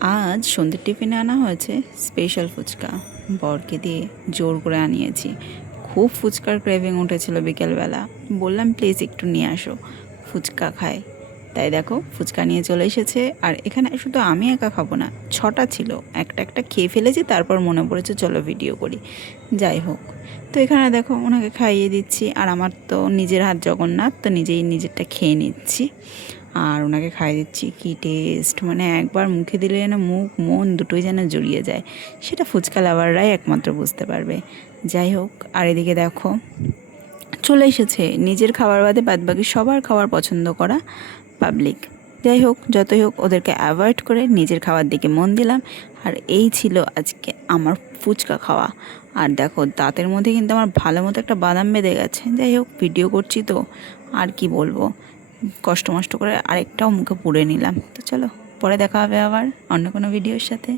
আজ সন্ধ্যের টিফিনে আনা হয়েছে স্পেশাল ফুচকা। বরকে দিয়ে জোর করে আনিয়েছি। খুব ফুচকার ক্রেভিং উঠেছিল বিকেলবেলা। বললাম প্লিজ একটু নিয়ে আসো। ফুচকা খায় তাই দেখো, ফুচকা নিয়ে চলে এসেছে। আর এখানে শুধু আমি একা খাব না, ছটা ছিল। একটা একটা খেয়ে ফেলেছি, তারপর মনে পড়েছে, চলো ভিডিও করি। যাই হোক, তো এখানে দেখো, ওনাকে খাইয়ে দিচ্ছি। আর আমার তো নিজের হাত জগন্নাথ, তো নিজেই নিজেরটা খেয়ে নিচ্ছি। আর ওনাকে খাইয়ে দিচ্ছি, কী টেস্ট মানে একবার মুখে দিলে যেন মুখ, মন দুটোই যেন জড়িয়ে যায়। সেটা ফুচকা লাভাররাই একমাত্র বুঝতে পারবে। যাই হোক, আর এদিকে দেখো, চলে এসেছে নিজের খাবার বাদে বাদবাকি সবার খাবার পছন্দ করা পাবলিক যাই হোক, যতই হোক, ওদেরকে অ্যাভয়েড করে নিজের খাওয়ার দিকে মন দিলাম। আর এই ছিল আজকে আমার ফুচকা খাওয়া। আর দেখো, দাঁতের মধ্যে কিন্তু আমার ভালো মতো একটা বাদাম বেঁধে গেছে। যাই হোক ভিডিও করছি তো, আর কি বলব? কষ্ট মষ্ট করে আরেকটাও মুখে পুড়ে নিলাম। তো চলো, পরে দেখা হবে আবার অন্য কোনো ভিডিওর সাথে।